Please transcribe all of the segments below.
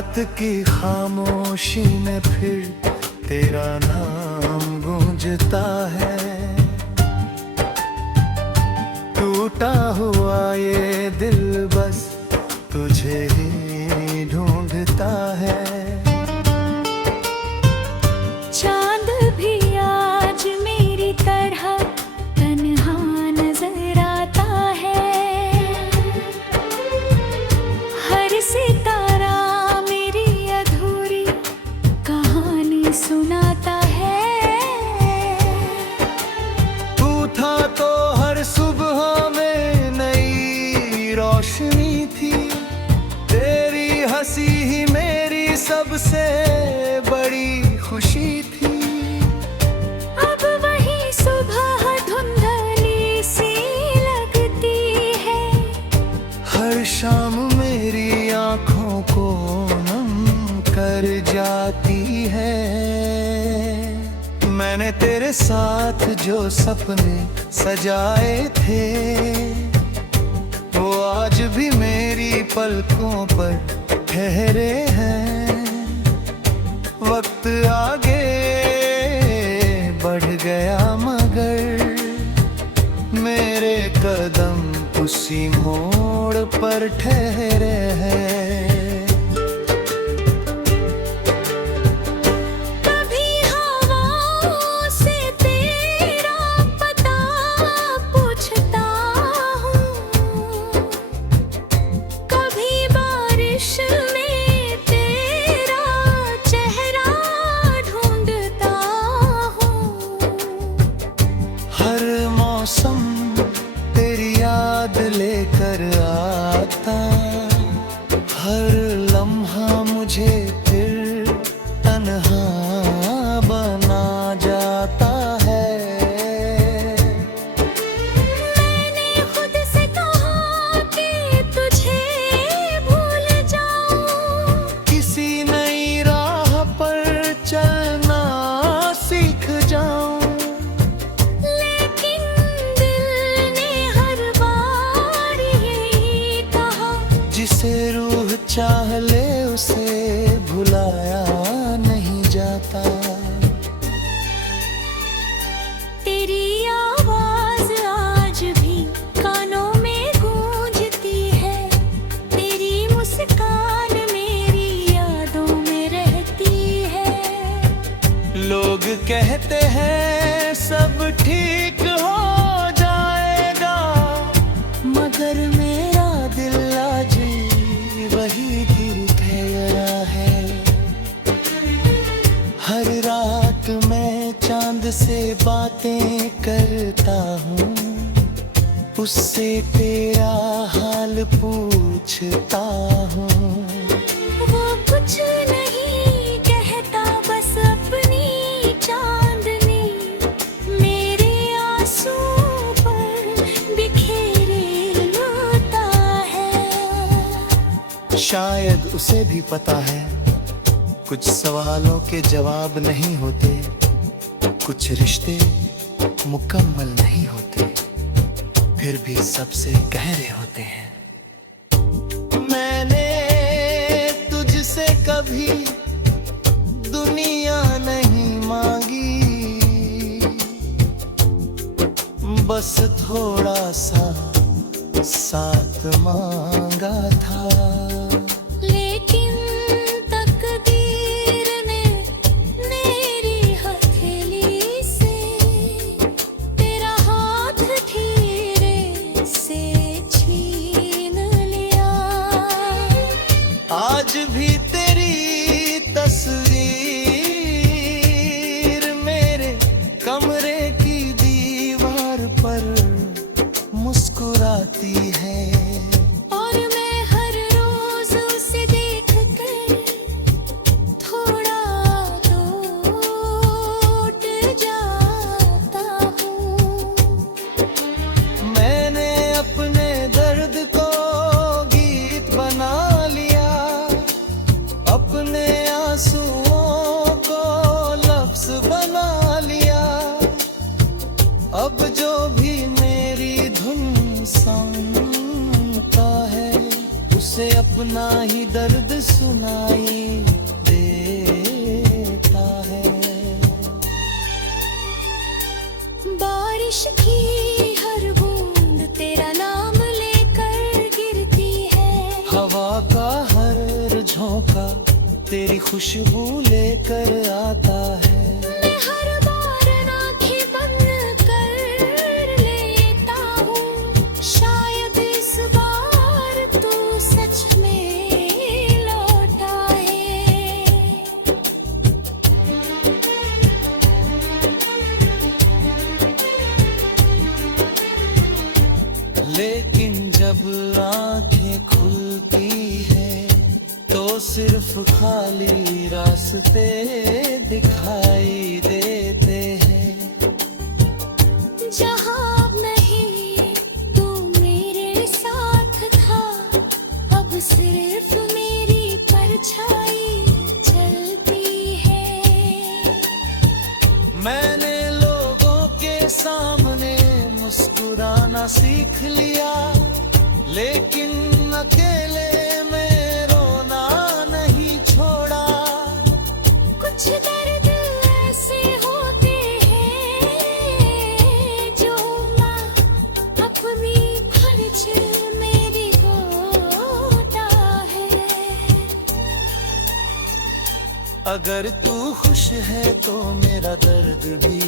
रात की खामोशी में फिर तेरा नाम गूंजता है। टूटा हुआ ये दिल बस तुझे ही ढूंढता है। चांद भी आज मेरी तरह तन्हा नजर आता है। हर सितारा मेरी अधूरी कहानी सुनाता है। तू था तो हर सुबह में नई रोशनी थी। तेरी हंसी ही मेरी सबसे बड़ी खुशी थी। अब वही सुबह धुंधली सी लगती है। हर शाम मेरी आँखों को नम कर जाती है। मैंने तेरे साथ जो सपने सजाए थे वो आज भी मेरी पलकों पर ठहरे हैं। वक्त आगे बढ़ गया मगर मेरे कदम उसी मोड़ पर ठहरे हैं। कभी हवाओं से तेरा पता पूछता हूँ। कभी बारिश में तेरा चेहरा ढूंढता हूँ। हर मौसम तेरी याद लेकर आता। हर लम्हा मुझे फिर तन्हा बना जाता है। मैंने खुद से कहा कि तुझे भूल जाऊं। किसी नई राह पर चलना सीख जाऊं। लेकिन दिल ने हर बार यही कहा। जिसे रूह चाह ले उसे भुलाया नहीं जाता। तेरी आवाज आज भी कानों में गूंजती है। तेरी मुस्कान मेरी यादों में रहती है। लोग कहते हैं सब ठीक हो जाएगा मगर मेरा दिल आज वही गिर गया है। हर रात मैं चांद से बातें करता हूँ। उससे तेरा हाल पूछता हूँ। वो कुछ नहीं कहता बस अपनी चांदनी मेरे आंसू पर बिखेरे रोता है। शायद उसे भी पता है कुछ सवालों के जवाब नहीं होते। कुछ रिश्ते मुकम्मल नहीं होते फिर भी सबसे गहरे होते हैं। मैंने तुझसे कभी दुनिया नहीं मांगी। बस थोड़ा सा साथ मांगा था। लेकिन तकदीर ने मेरी हथेली से तेरा हाथ धीरे से छीन लिया। आज भी तेरी तस्वीर मेरे कमरे की दीवार पर मुस्कुराती है। और मैं हर रोज उसे देख कर थोड़ा टूट जाता हूँ। मैंने अपने दर्द को गीत बना लिया। अपने आंसुओं को लफ्ज बना लिया। अब जो भी मेरी धुन सुनता है उसे अपना ही दर्द सुनाई तेरी खुशबू लेकर आता है। मैं हर बार आँखें बंद कर लेता हूँ, शायद इस बार तू सच में लौट आए। लेकिन जब आंखें खुलती है तो सिर्फ खाली रास्ते दिखाई देते हैं। जहाँ अब नहीं तू मेरे साथ था, अब सिर्फ मेरी परछाई चलती है। मैंने लोगों के सामने मुस्कुराना सीख लिया, लेकिन अकेले में रोना नहीं छोड़ा। कुछ दर्द ऐसे होते हैं जो माँ अपनी फर्ज मेरी होता है। अगर तू खुश है तो मेरा दर्द भी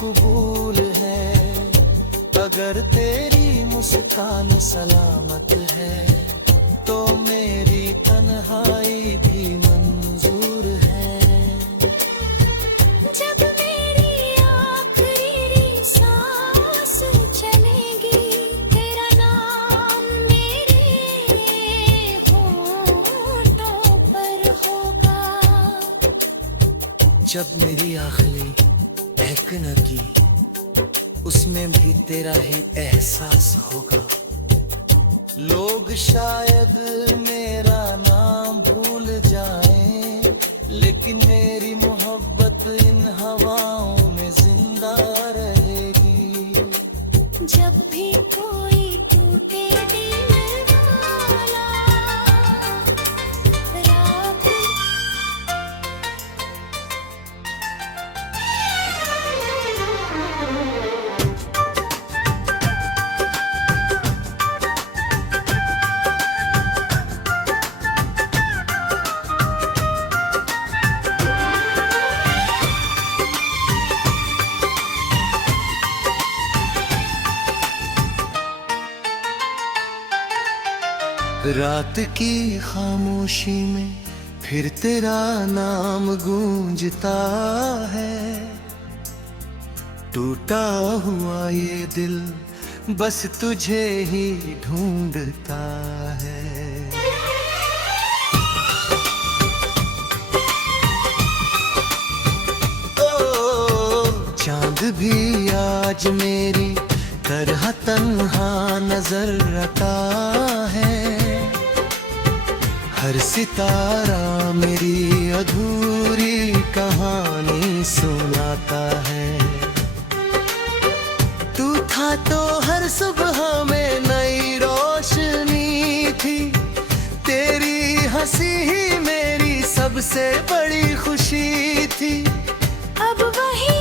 कबूल है। अगर तेरी मुस्कान सलामत है तो मेरी तन्हाई भी मंजूर है। जब मेरी आखिरी सांस चलेगी, तेरा नाम मेरे होठों पर होगा। जब मेरी आखिरी महकन की, उसमें भी तेरा ही एहसास होगा। लोग शायद मेरा नाम भूल जाएं, लेकिन मेरी मोहब्बत इन हवाओं में जिंदा रहेगी। जब भी कोई टूटे दिल वाला रात, रात की खामोशी में फिर तेरा नाम गूंजता है। टूटा हुआ ये दिल बस तुझे ही ढूंढता है। ओ चांद भी आज मेरी तरह तन्हा नजर आता है। हर सितारा मेरी अधूरी कहानी सुनाता है। तू था तो हर सुबह में नई रोशनी थी, तेरी हंसी ही मेरी सबसे बड़ी खुशी थी। अब वही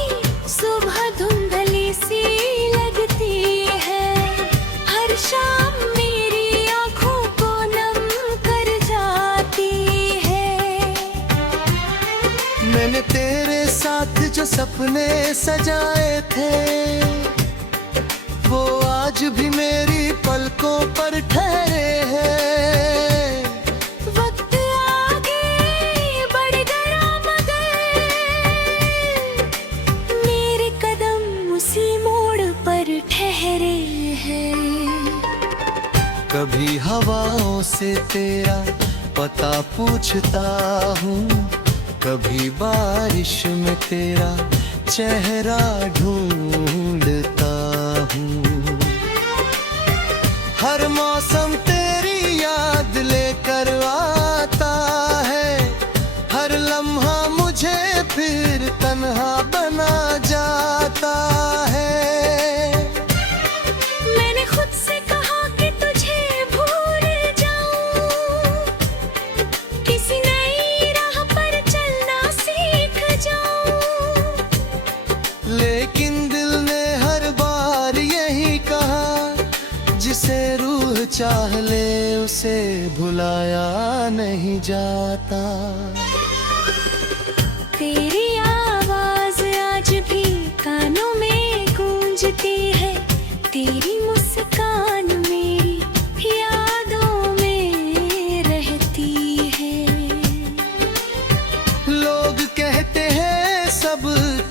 सुबह धुंधली सी लगती है, हर शाम मेरी आँखों को नम कर जाती है। मैंने तेरे साथ जो सपने सजाए थे, वो आज भी मेरी पलकों पर ठहरे हैं। वक्त आगे बढ़ गया मगर मेरे कदम उसी मोड़ पर ठहरे हैं। कभी हवाओं से तेरा पता पूछता हूँ, कभी बारिश में तेरा चेहरा ढूंढता हूँ। हर मौसम तेरी याद लेकर आता है, हर लम्हा मुझे फिर तन्हा बना जाता है। मैंने खुद से कहा कि तुझे भूल जाऊं, किसी नई राह पर चलना सीख जाऊं। लेकिन दिल ने हर बार यही कहा, जिसे रूह चाह ले उसे भुलाया नहीं जाता।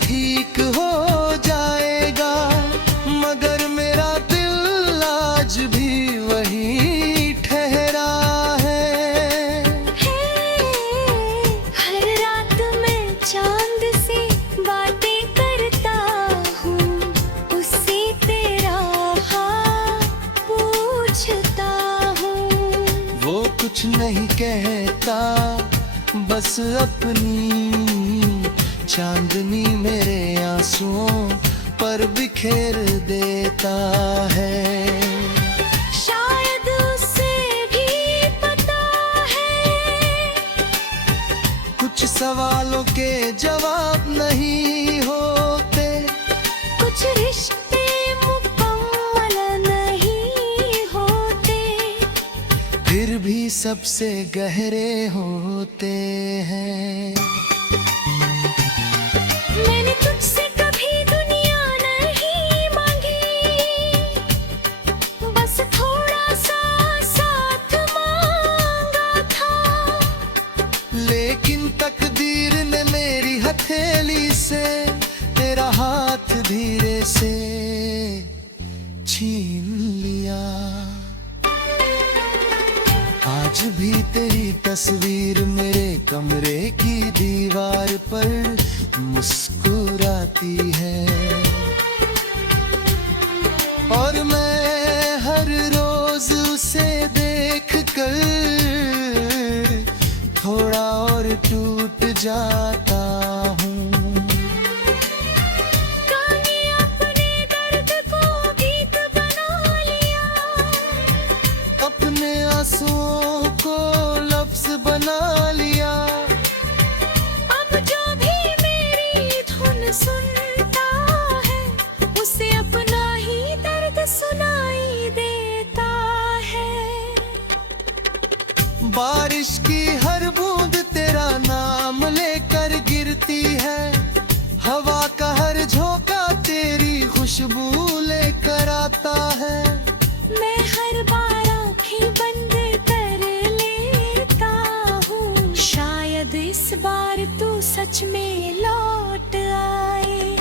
ठीक हो जाएगा, मगर मेरा दिल आज भी वही ठहरा है। हर रात मैं चांद से बातें करता हूँ, उससे तेरा हाल पूछता हूँ। वो कुछ नहीं कहता, बस अपनी चांदनी मेरे आंसुओं पर बिखेर देता है। शायद उसे भी पता है कुछ सवालों के जवाब नहीं होते, कुछ रिश्ते मुकम्मल नहीं होते, फिर भी सबसे गहरे होते हैं। मैंने तुझसे कभी दुनिया नहीं मांगी, बस थोड़ा सा साथ मांगा था। लेकिन तकदीर ने मेरी हथेली से तेरा हाथ धीरे से छीन लिया। आज भी तेरी तस्वीर मेरे कमरे की दीवार पर मुस्कुराती है, और मैं हर रोज उसे देख कर थोड़ा और टूट जाता हूँ। गाने अपने दर्द को गीत बना लिया, अपने आंसुओं को लफ्ज बना लिया। अब जो भी मेरी धुन सुनता है, उसे अपना ही दर्द सुनाई देता है। बारिश की हर बूंद तेरा नाम लेकर गिरती है, हवा का हर झोंका तेरी खुशबू लेकर आता है। मैं हर बार आंखें बंद कर लेता हूँ, शायद इस बार तू सच में लौट आए।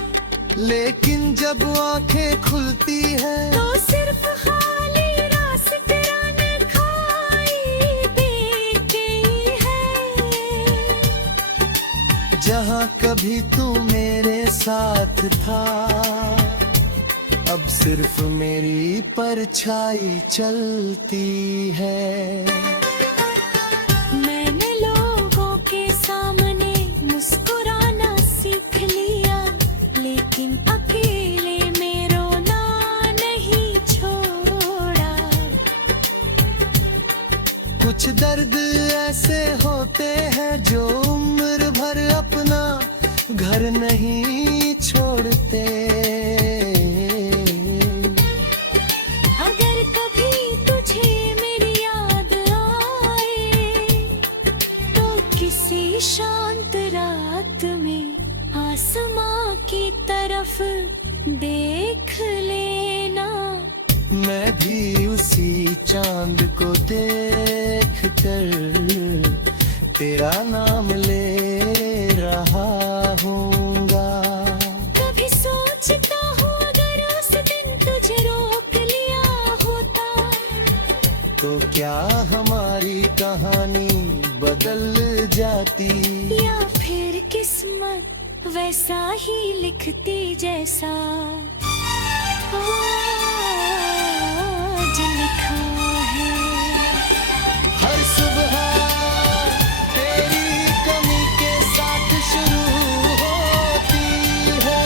लेकिन जब आंखें खुलती है तो सिर्फ खाली रास्ते दिखाई देती है। जहाँ कभी तू मेरे साथ था, अब सिर्फ मेरी परछाई चलती है। मैंने लोगों के सामने मुस्कुराना सीख लिया, लेकिन अकेले में रोना नहीं छोड़ा। कुछ दर्द ऐसे होते हैं जो उम्र भर अपना घर नहीं छोड़ते। अगर कभी तुझे मेरी याद आए, तो किसी शांत रात में आसमां की तरफ देख लेना। मैं भी उसी चांद को देख कर तेरा नाम ले रहा हूँगा। कभी सोचता हूँ अगर उस दिन तुझे रोक लिया होता, तो क्या हमारी कहानी बदल जाती, या फिर किस्मत वैसा ही लिखती जैसा आज लिखा है। हर सुबह तेरी कमी के साथ शुरू होती है।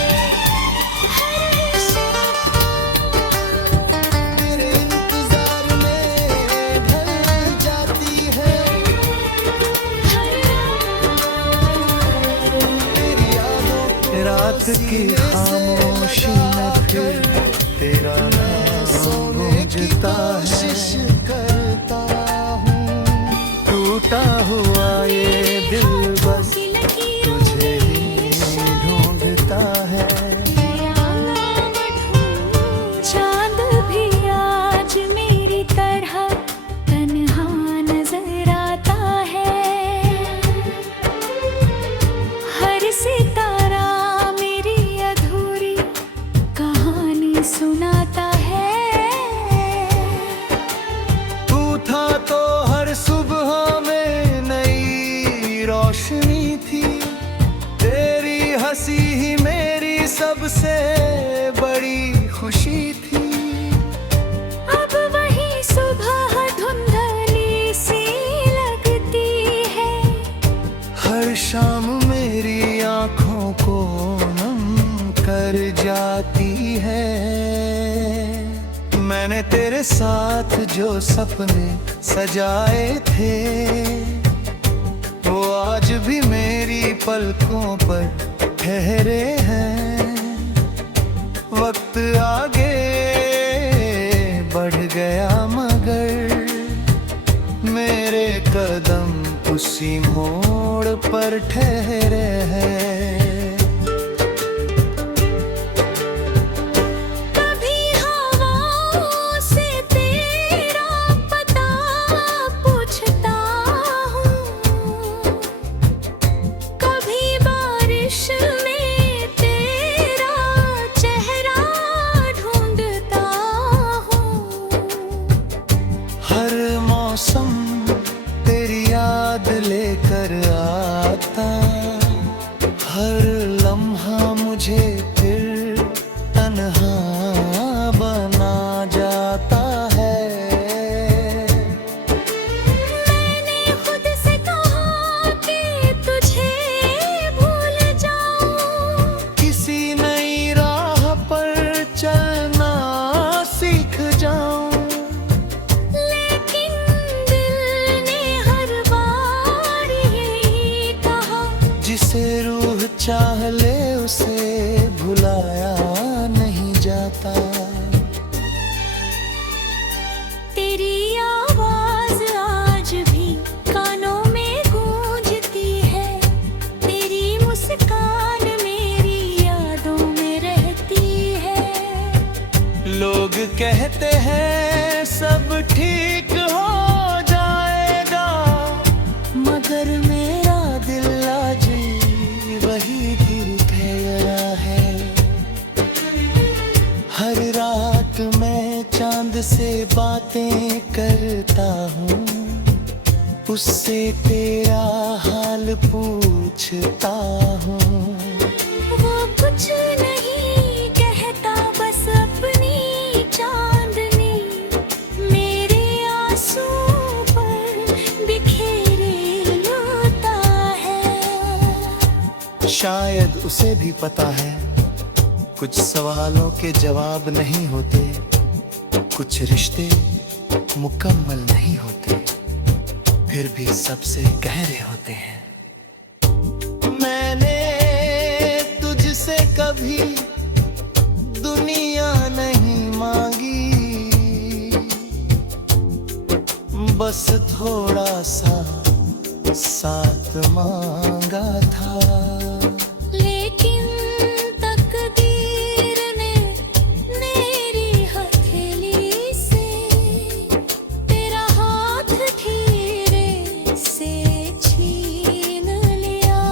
हर शाम तेरे इंतजार में ढल जाती है। तेरी यादों रात की खामोशी में फिर तेरा नाम गूंजता है। करता हूँ टूटा हुआ ये दिल बस तुझे ही ढूंढता है। चांद भी आज मेरी तरह तन्हा नजर आता है। हर सितारा मेरी सबसे बड़ी खुशी थी। अब वही सुबह धुंधली सी लगती है। हर शाम मेरी आंखों को नम कर जाती है। मैंने तेरे साथ जो सपने सजाए थे, वो आज भी मेरी पलकों पर ठहरे हैं। वक्त आगे बढ़ गया मगर मेरे कदम उसी मोड़ पर ठहरे हैं। कभी हवाओं से तेरा पता पूछता हूँ, कभी बारिश में तेरा चेहरा ढूंढता हूँ। हर मौसम तेरी याद लेकर आता, हर लम्हा मुझे फिर तन्हा बना जाता है। मैंने खुद से कहा कि तुझे भूल जाऊं, किसी नई राह पर चलना सीख जाऊं। लेकिन दिल ने हर बार यही कहा, जिसे रूह चाह ले उसे भुलाया नहीं जाता। तेरी आवाज आज भी कानों में गूंजती है। तेरी मुस्कान मेरी यादों में रहती है। लोग कहते हैं सब ठीक हो जाएगा, मगर मेरा दिल आज वही दिल ठहरा है। हर रात मैं चांद से बातें करता हूँ, उससे तेरा हाल पूछता हूँ। वो कुछ नहीं कहता, बस अपनी चांदनी मेरे आंसू पर बिखेरे लाता है। शायद उसे भी पता है कुछ सवालों के जवाब नहीं होते, कुछ रिश्ते मुकम्मल नहीं होते, फिर भी सबसे गहरे होते हैं। मैंने तुझसे कभी दुनिया नहीं मांगी, बस थोड़ा सा साथ मांगा था। लेकिन तकदीर ने मेरी हथेली से तेरा हाथ धीरे से छीन लिया।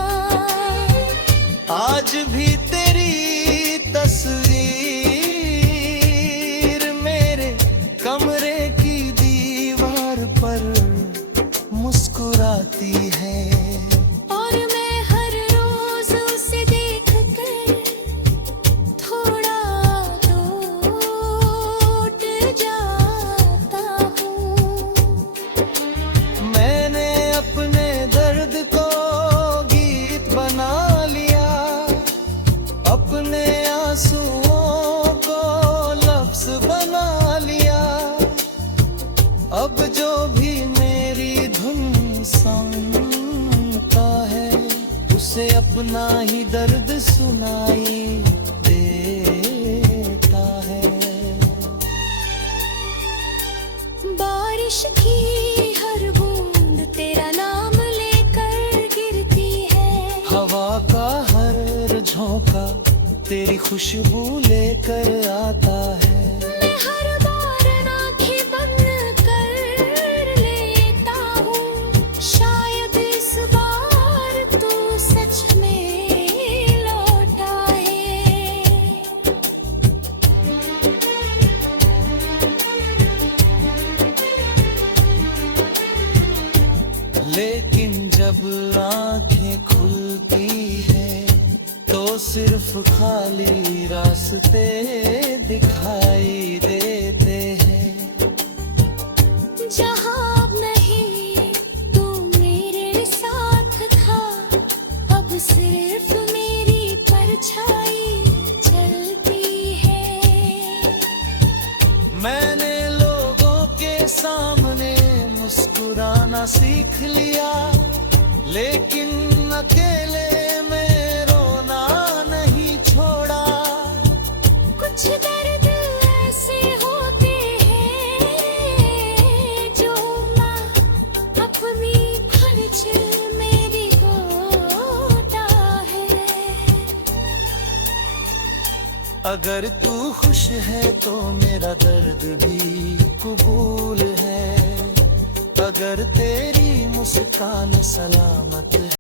आज भी तेरी तस्वीर मेरे कमरे की दीवार पर मुस्कुराती है। और मैं हर रोज उसे देख कर थोड़ा टूट जाता हूँ। मैंने अपने दर्द को गीत बना लिया, अपने आंसुओं को लफ्ज बना लिया। अब जो भी मेरी धुन सुनता है, उसे अपना ही दर्द सुनाई देता है। बारिश की हर बूंद तेरा नाम लेकर गिरती है। हवा का हर झोंका तेरी खुशबू लेकर आता है। मैं हर बार आंखें बंद कर लेता हूँ, शायद इस बार तू सच में लौट आए। लेकिन जब आंखें खुलती है तो सिर्फ खाली रास्ते दिखाई देते हैं। जहाँ अब नहीं तू मेरे साथ था, अब सिर्फ मेरी परछाई चलती है। मैंने लोगों के सामने मुस्कुराना सीख लिया, लेकिन अकेले में रोना नहीं छोड़ा। कुछ दर्द ऐसे होते हैं जो माँ अपनी खर्च मेरी होता है। अगर तू खुश है तो मेरा दर्द भी कबूल है, अगर तेरी मुस्कान सलामत है।